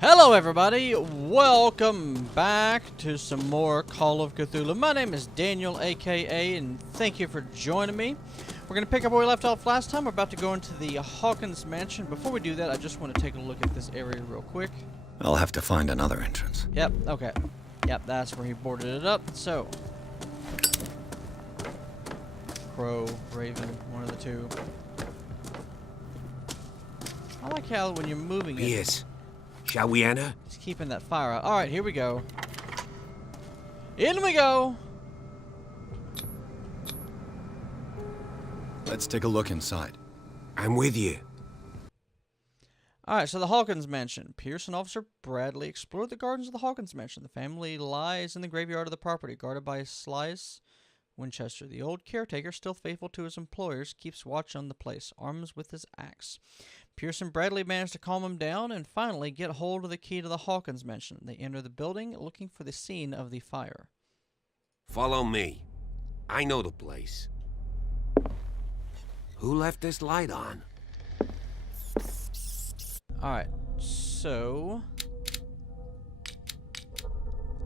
Hello everybody, welcome back to some more Call of Cthulhu. My name is Daniel, aka, and thank you for joining me. We're going to pick up where we left off last time. We're about to go into the Hawkins mansion. Before we do that, I just want to take a look at this area real quick. I'll have to find another entrance. Yep, okay. Yep, that's where he boarded it up. So, Crow, Raven, one of the two. I like how when you're moving it... Pierce, shall we enter? He's keeping that fire out. Alright, here we go. In we go! Let's take a look inside. I'm with you. Alright, so the Hawkins mansion. Pierce and Officer Bradley explored the gardens of the Hawkins mansion. The family lies in the graveyard of the property, guarded by Slice Winchester. The old caretaker, still faithful to his employers, keeps watch on the place, armed with his axe. Pierce and Bradley manage to calm him down and finally get hold of the key to the Hawkins mansion. They enter the building looking for the scene of the fire. Follow me. I know the place. Who left this light on? Alright, so...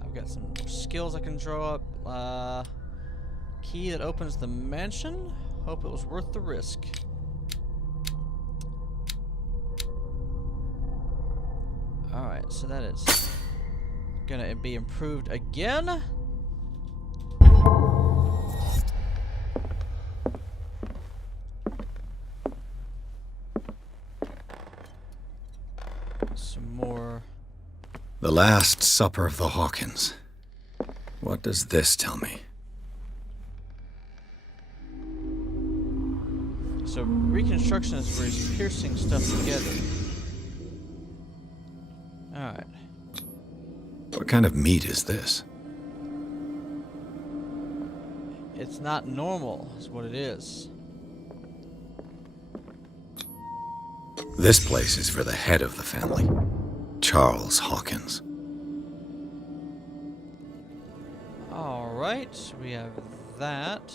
I've got some skills I can draw up. Key that opens the mansion. Hope it was worth the risk. Alright, so that is gonna be improved again. Some more. The Last Supper of the Hawkins. What does this tell me? So reconstruction is where he's piercing stuff together. Alright. What kind of meat is this? It's not normal, is what it is. This place is for the head of the family, Charles Hawkins. Alright, we have that.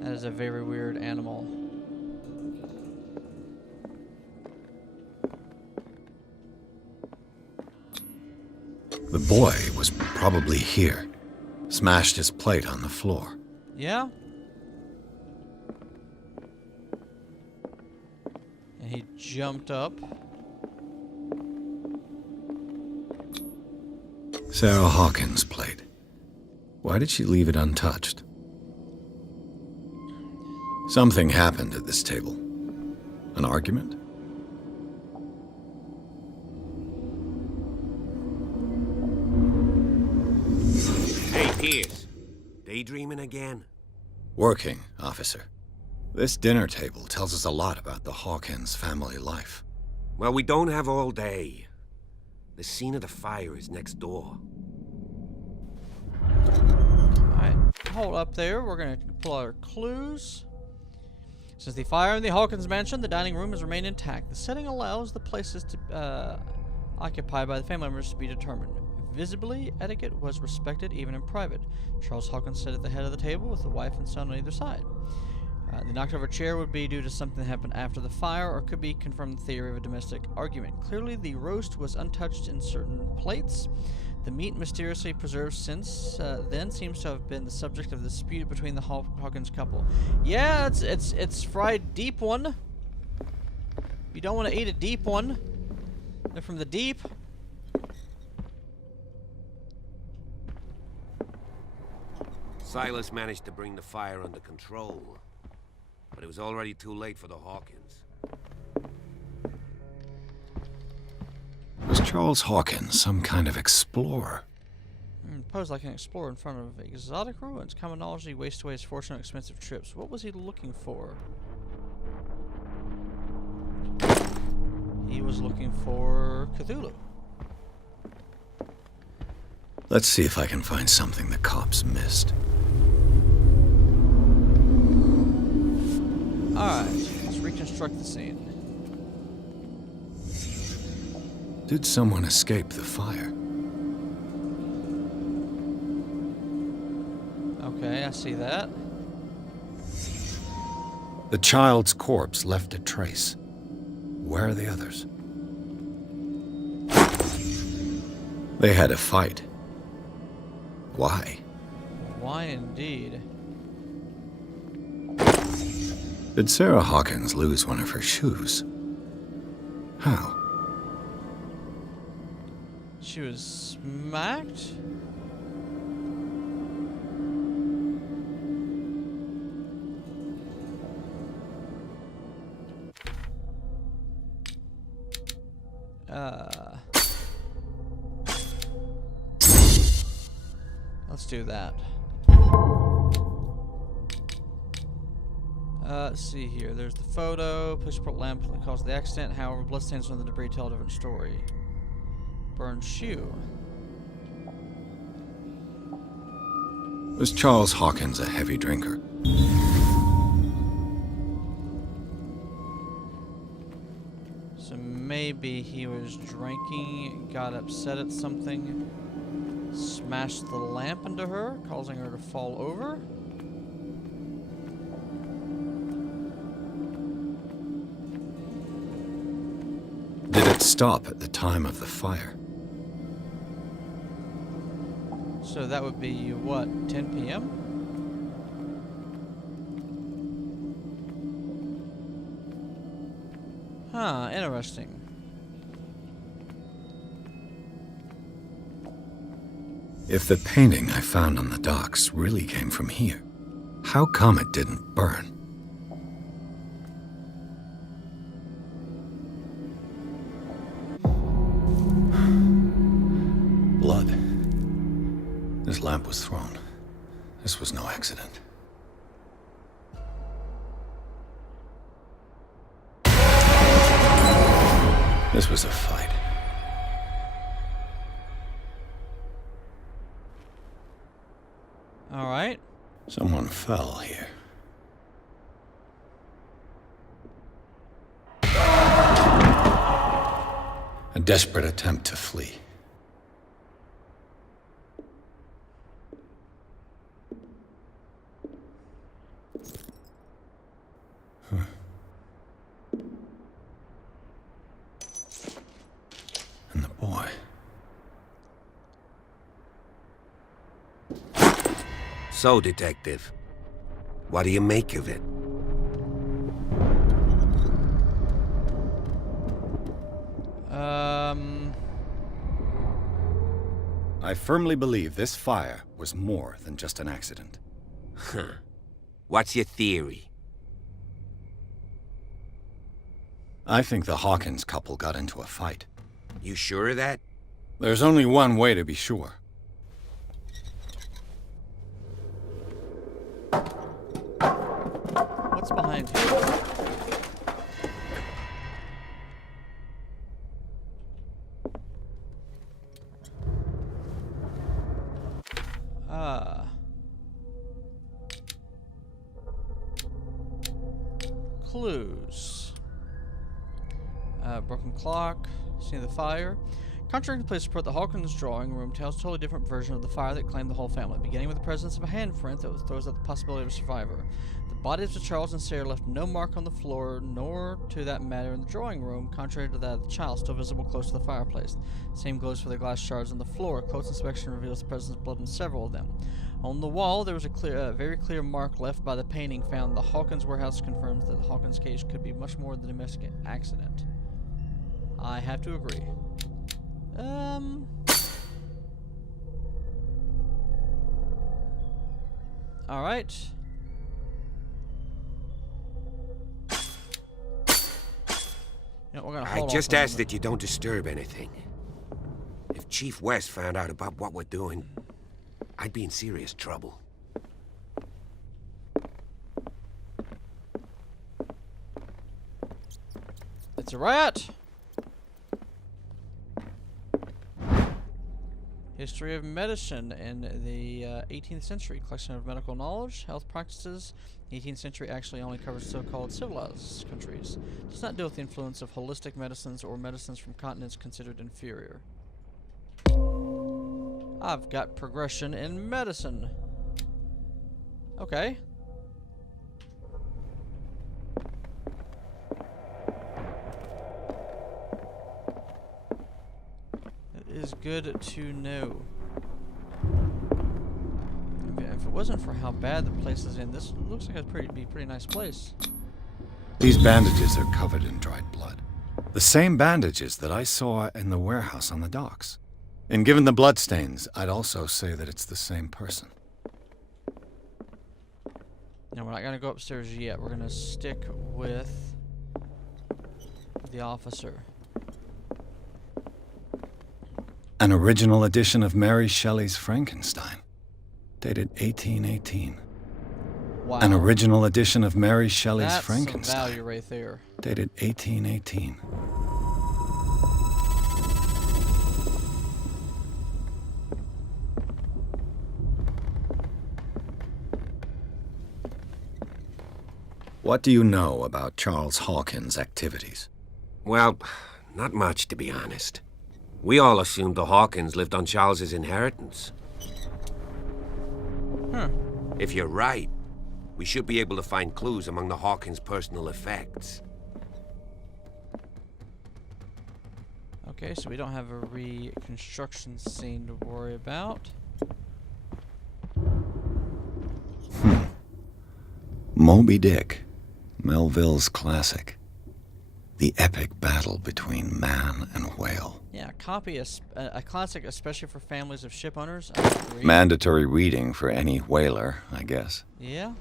That is a very weird animal. The boy was probably here. Smashed his plate on the floor. Yeah? And he jumped up. Sarah Hawkins' plate. Why did she leave it untouched? Something happened at this table. An argument? Hey, Pierce. Daydreaming again? Working, officer. This dinner table tells us a lot about the Hawkins family life. Well, we don't have all day. The scene of the fire is next door. Alright, hold up there. We're going to pull out our clues. Since the fire in the Hawkins mansion, the dining room has remained intact. The setting allows the places to occupied by the family members to be determined. Visibly, etiquette was respected even in private. Charles Hawkins sat at the head of the table with the wife and son on either side. The knocked over chair would be due to something that happened after the fire, or could be confirmed theory of a domestic argument. Clearly, the roast was untouched in certain plates. The meat mysteriously preserved since then seems to have been the subject of dispute between the Hawkins couple. Yeah, it's fried deep one. You don't want to eat a deep one. They're from the deep. Silas managed to bring the fire under control, but it was already too late for the Hawkins. Was Charles Hawkins some kind of explorer? Posed like an explorer in front of exotic ruins. Common knowledge he wastes away his fortune on expensive trips. What was he looking for? He was looking for Cthulhu. Let's see if I can find something the cops missed. Alright, let's reconstruct the scene. Did someone escape the fire? Okay, I see that. The child's corpse left a trace. where are the others? They had a fight. Why? Why indeed? Did Sarah Hawkins lose one of her shoes? How? She was smacked? Let's do that. Let's see here. There's the photo. Push support lamp that caused the accident. However, bloodstains on the debris tell a different story. Burned shoe. Was Charles Hawkins a heavy drinker? So maybe he was drinking, got upset at something, smashed the lamp into her, causing her to fall over. Did it stop at the time of the fire? So that would be, what, 10 p.m.? Huh, interesting. If the painting I found on the docks really came from here, how come it didn't burn? Blood. This lamp was thrown. This was no accident. This was a fight. All right. Someone fell here. A desperate attempt to flee. And the boy. So, Detective, what do you make of it? I firmly believe this fire was more than just an accident. Huh. What's your theory? I think the Hawkins couple got into a fight. You sure of that? There's only one way to be sure. What's behind you? Clues. Broken clock. Scene of the fire. Contrary to police report, the Hawkins drawing room tells a totally different version of the fire that claimed the whole family, beginning with the presence of a handprint that throws out the possibility of a survivor. The bodies of Charles and Sarah left no mark on the floor, nor, to that matter, in the drawing room, contrary to that of the child, still visible close to the fireplace. Same goes for the glass shards on the floor. Close inspection reveals the presence of blood on several of them. On the wall, there was a very clear mark left by the painting found in the Hawkins warehouse. Confirms that the Hawkins case could be much more than a domestic accident. I have to agree. All right. You know, we're gonna I hold just off on ask that you don't disturb anything. If Chief West found out about what we're doing, I'd be in serious trouble. It's a riot. History of medicine in the 18th century. Collection of medical knowledge, health practices. The 18th century actually only covers so-called civilized countries. It does not deal with the influence of holistic medicines or medicines from continents considered inferior. I've got progression in medicine. Okay. is good to know. Okay, if it wasn't for how bad the place is in, this looks like it'd be a pretty nice place. These bandages are covered in dried blood. The same bandages that I saw in the warehouse on the docks. And given the bloodstains, I'd also say that it's the same person. Now, we're not going to go upstairs yet. We're going to stick with the officer. An original edition of Mary Shelley's Frankenstein, dated 1818. Wow. An original edition of Mary Shelley's That's Frankenstein, some value right there. dated 1818. What do you know about Charles Hawkins' activities? Well, not much, to be honest. We all assumed the Hawkins lived on Charles's inheritance. If you're right, we should be able to find clues among the Hawkins' personal effects. Okay, so we don't have a reconstruction scene to worry about. Moby Dick, Melville's classic. The epic battle between man and whale. Yeah, copy a classic, especially for families of ship owners. I agree. Mandatory reading for any whaler, I guess. Yeah.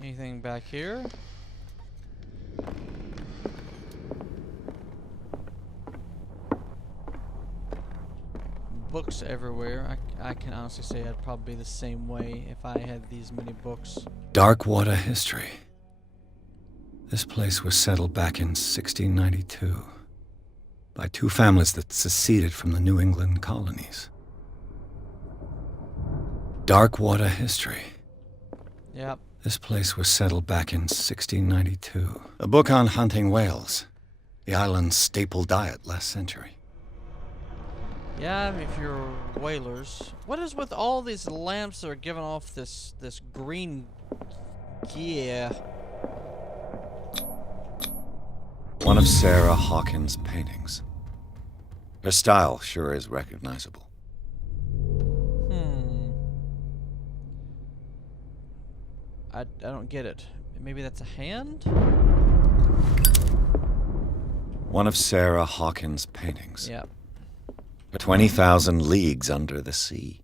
Anything back here? Books everywhere. I can honestly say I'd probably be the same way if I had these many books. Darkwater history. This place was settled back in 1692 by two families that seceded from the New England colonies. Darkwater history. Yep. This place was settled back in 1692. A book on hunting whales, the island's staple diet last century. Yeah, if you're whalers. What is with all these lamps that are giving off this green gear? One of Sarah Hawkins' paintings. Her style sure is recognizable. I don't get it. Maybe that's a hand? One of Sarah Hawkins' paintings. Yep. 20,000 Leagues Under the Sea.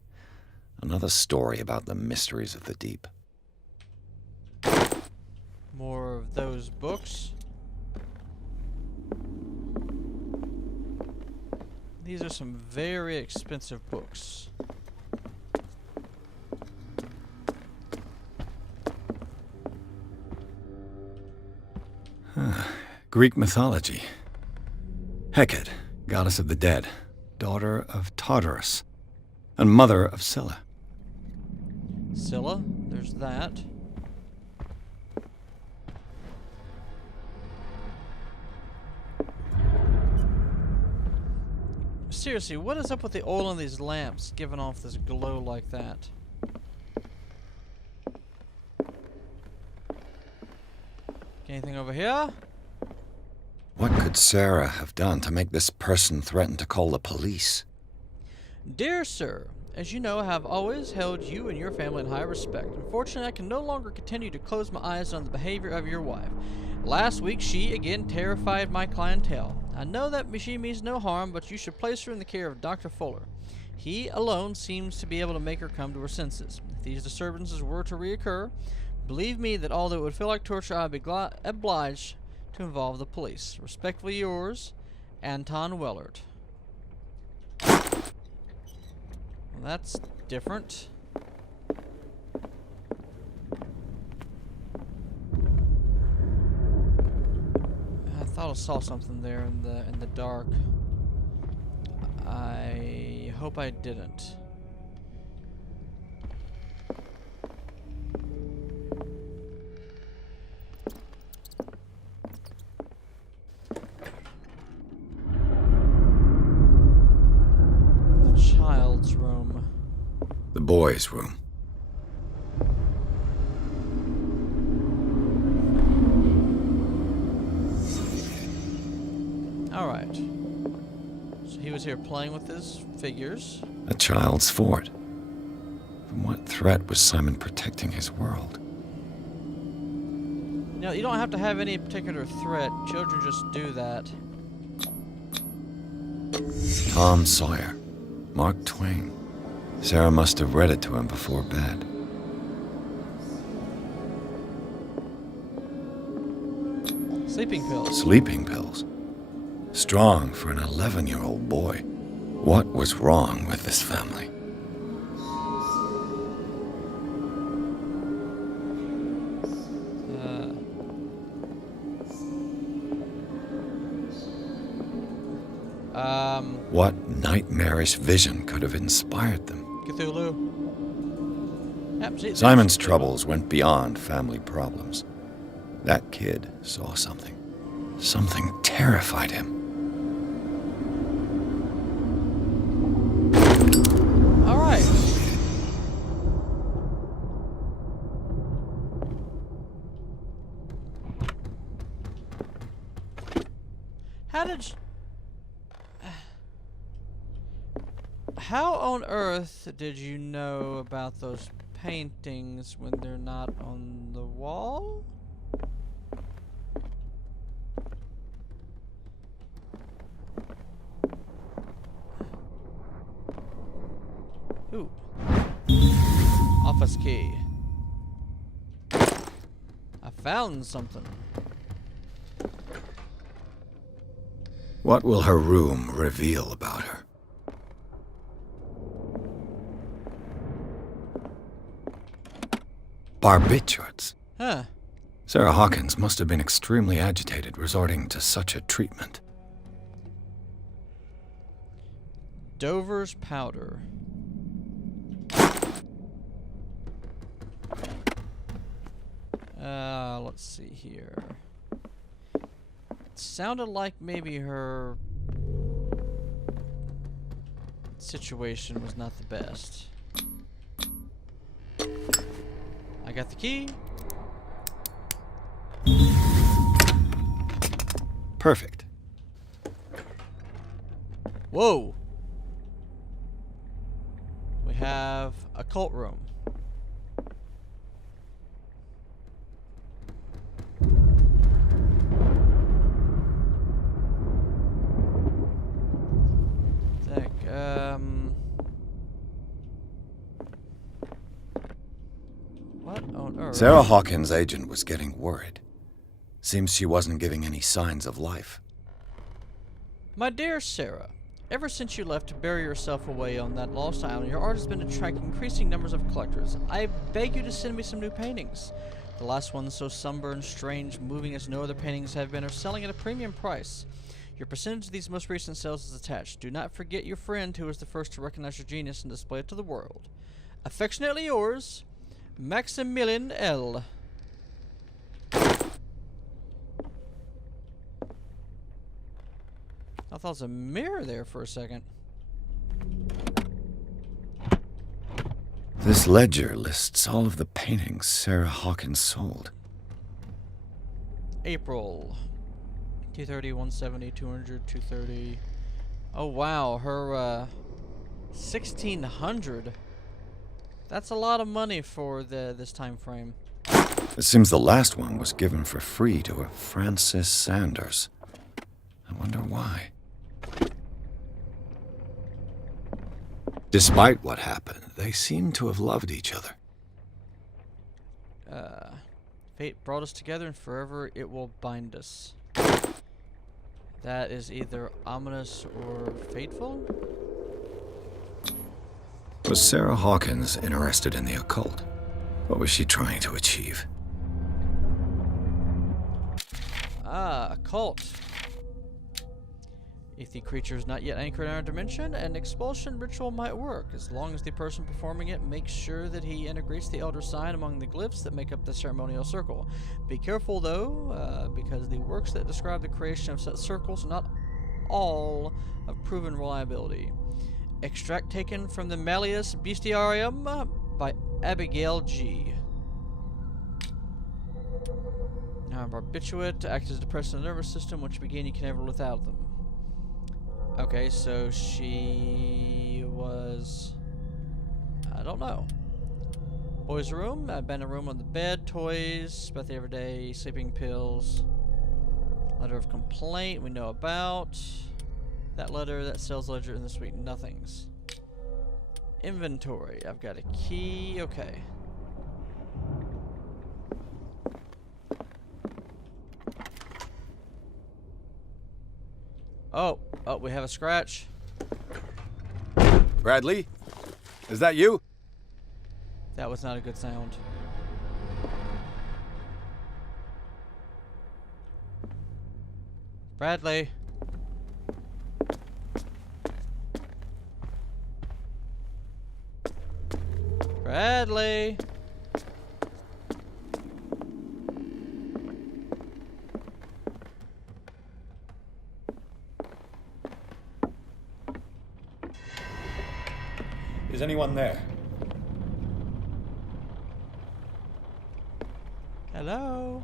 Another story about the mysteries of the deep. More of those books. These are some very expensive books. Greek mythology. Hecate, goddess of the dead, daughter of Tartarus, and mother of Scylla. Scylla, there's that. Seriously, what is up with the oil in these lamps giving off this glow like that? Anything over here? What could Sarah have done to make this person threaten to call the police? Dear sir, as you know, I have always held you and your family in high respect. Unfortunately, I can no longer continue to close my eyes on the behavior of your wife. Last week, she again terrified my clientele. I know that she means no harm, but you should place her in the care of Dr. Fuller. He alone seems to be able to make her come to her senses. If these disturbances were to reoccur, believe me that although it would feel like torture, I would be obliged to involve the police. Respectfully yours, Anton Wellert. Well, that's different. I thought I saw something there in the dark. I hope I didn't. The child's room. The boys' room. Alright. So he was here playing with his figures. A child's fort. From what threat was Simon protecting his world? You know, you don't have to have any particular threat. Children just do that. Tom Sawyer. Mark Twain. Sarah must have read it to him before bed. Sleeping pills. Sleeping pills. Strong for an 11-year-old boy. What was wrong with this family? What nightmarish vision could have inspired them? Cthulhu. Yep, Simon's troubles went beyond family problems. That kid saw something. Something terrified him. All right. How on earth did you know about those paintings when they're not on the wall? Ooh. Office key. I found something. What will her room reveal about her? Barbiturates. Huh. Sarah Hawkins must have been extremely agitated resorting to such a treatment. Dover's powder. Let's see here. It sounded like maybe her situation was not the best. I got the key. Perfect. Whoa. We have a cult room. What on earth? Sarah Hawkins' agent was getting worried. Seems she wasn't giving any signs of life. My dear Sarah, ever since you left to bury yourself away on that lost island, your art has been attracting increasing numbers of collectors. I beg you to send me some new paintings. The last ones, so somber and strange, moving as no other paintings have been, are selling at a premium price. Your percentage of these most recent sales is attached. Do not forget your friend who was the first to recognize your genius and display it to the world. Affectionately yours, Maximilian L. I thought it was a mirror there for a second. This ledger lists all of the paintings Sarah Hawkins sold. April. 230, 170, 200, 230. Oh wow, her 1600. That's a lot of money for this time frame. It seems the last one was given for free to a Francis Sanders. I wonder why. Despite what happened, they seem to have loved each other. Fate brought us together and forever it will bind us. That is either ominous or fateful? Was Sarah Hawkins interested in the occult? What was she trying to achieve? Ah, a cult. If the creature is not yet anchored in our dimension, an expulsion ritual might work, as long as the person performing it makes sure that he integrates the Elder Sign among the glyphs that make up the ceremonial circle. Be careful, though, because the works that describe the creation of such circles are not all of proven reliability. Extract taken from the Malleus Bestiarium by Abigail G. Now, barbiturate acts as a depressant nervous system, which again you can never without them. Okay, so she was... I don't know. Boys' room, abandoned room on the bed, toys, about the everyday, sleeping pills. Letter of complaint we know about. That letter, that sales ledger in the suite, nothings. Inventory, I've got a key, okay. Oh, we have a scratch. Bradley? Is that you? That was not a good sound. Bradley. Bradley. Is anyone there? Hello?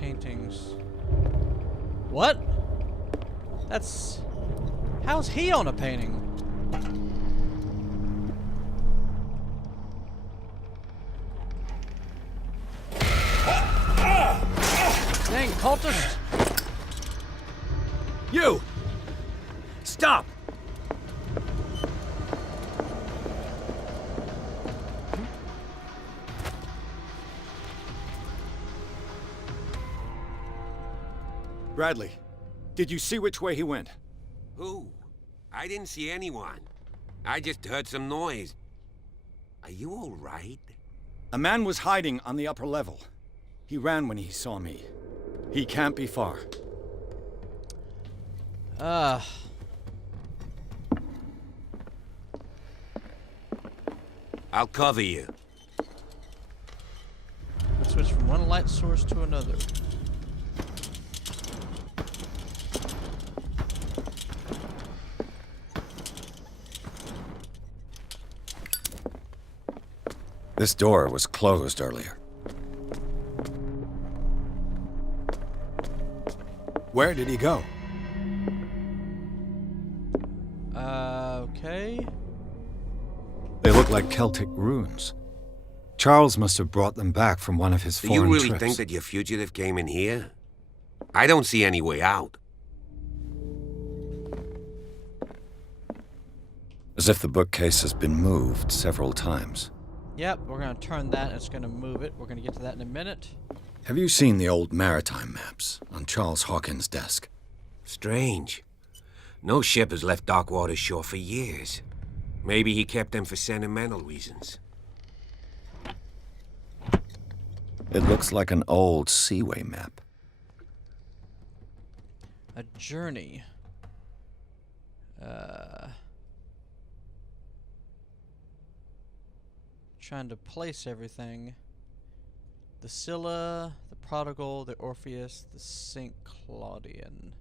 Paintings. What? That's... How's he on a painting? Dang, cultist! You! Stop! Bradley, did you see which way he went? Who? I didn't see anyone. I just heard some noise. Are you all right? A man was hiding on the upper level. He ran when he saw me. He can't be far. I'll cover you. We switch from one light source to another. This door was closed earlier. Where did he go? Okay. They look like Celtic runes. Charles must have brought them back from one of his Do foreign you really trips. think that your fugitive came in here? I don't see any way out. As if the bookcase has been moved several times. Yep, we're gonna turn that and it's gonna move it. We're gonna get to that in a minute. Have you seen the old maritime maps on Charles Hawkins' desk? Strange. No ship has left Darkwater shore for years. Maybe he kept them for sentimental reasons. It looks like an old seaway map. A journey. Trying to place everything. The Scylla, the Prodigal, the Orpheus, the St. Claudian.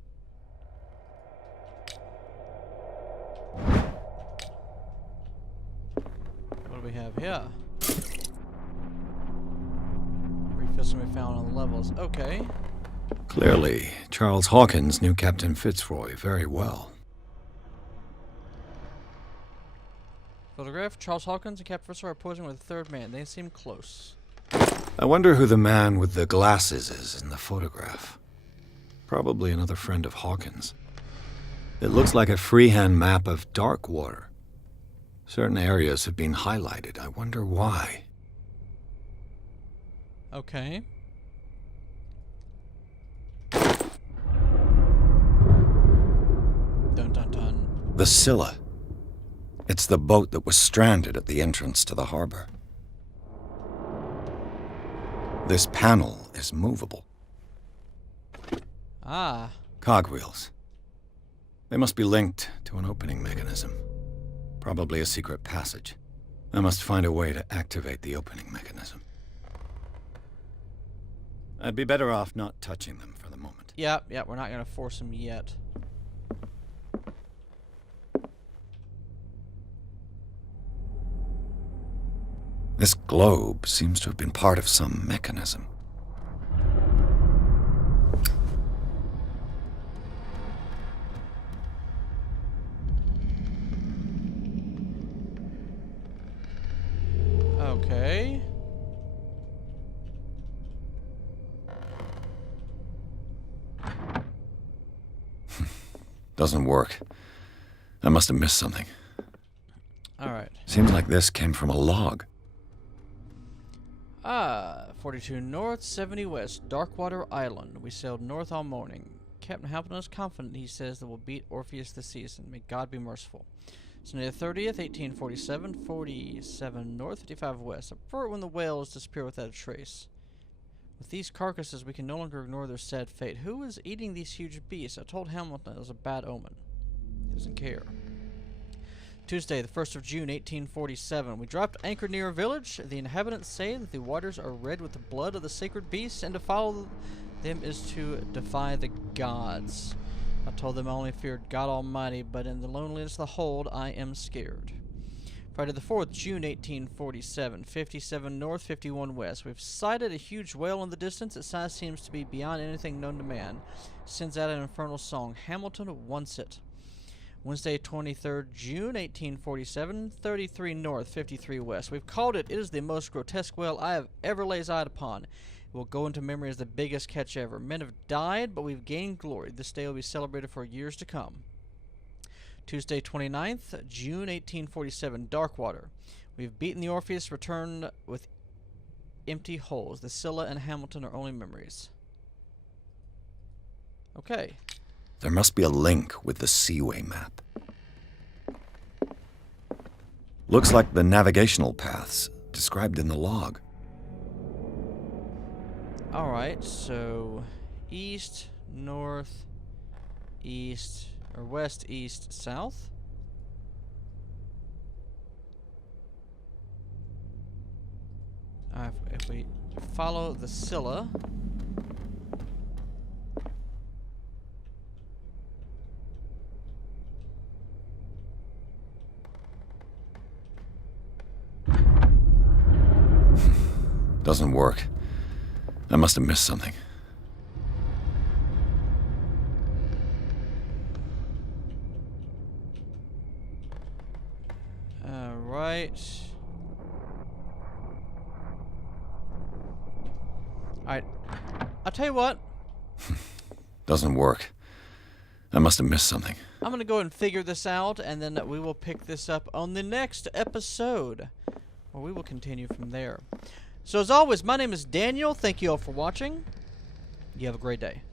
What do we have here? Refills we found on the levels. Okay. Clearly, Charles Hawkins knew Captain Fitzroy very well. Photograph. Charles Hawkins and Captain Fitzroy are posing with a third man. They seem close. I wonder who the man with the glasses is in the photograph. Probably another friend of Hawkins. It looks like a freehand map of Darkwater. Certain areas have been highlighted. I wonder why. Okay. Dun dun dun. The Scylla. It's the boat that was stranded at the entrance to the harbor. This panel is movable. Ah. Cogwheels. They must be linked to an opening mechanism. Probably a secret passage. I must find a way to activate the opening mechanism. I'd be better off not touching them for the moment. Yeah, we're not gonna force them yet. This globe seems to have been part of some mechanism. Okay. Doesn't work. I must have missed something. Alright. Seems like this came from a log. 42 north, 70 west, Darkwater Island. We sailed north all morning. Captain Hamilton is confident, he says, that we'll beat Orpheus this season. May God be merciful. Sunday the 30th, 1847, 47 north, 55 west. I prefer it when the whales disappear without a trace. With these carcasses, we can no longer ignore their sad fate. Who is eating these huge beasts? I told Hamilton it was a bad omen. He doesn't care. Tuesday, the 1st of June, 1847. We dropped anchor near a village. The inhabitants say that the waters are red with the blood of the sacred beasts, and to follow them is to defy the gods. I told them I only feared God Almighty, but in the loneliness of the hold, I am scared. Friday the 4th, June 1847, 57 north, 51 west. We've sighted a huge whale in the distance. Its size seems to be beyond anything known to man. Sends out an infernal song. Hamilton wants it. Wednesday, 23rd June, 1847, 33 north, 53 west. We've called it. It is the most grotesque whale I have ever laid eyes upon. It will go into memory as the biggest catch ever. Men have died, but we've gained glory. This day will be celebrated for years to come. Tuesday, 29th June, 1847, Darkwater. We've beaten the Orpheus, returned with empty holes. The Scylla and Hamilton are only memories. Okay. There must be a link with the Seaway map. Looks like the navigational paths described in the log. Alright, so east, north, east, or west, east, south. If we follow the Scylla, Doesn't work. I must have missed something. Alright. Alright. I'll tell you what. Doesn't work. I must have missed something. I'm going to go and figure this out, and then we will pick this up on the next episode, or we will continue from there. So as always, my name is Daniel. Thank you all for watching. You have a great day.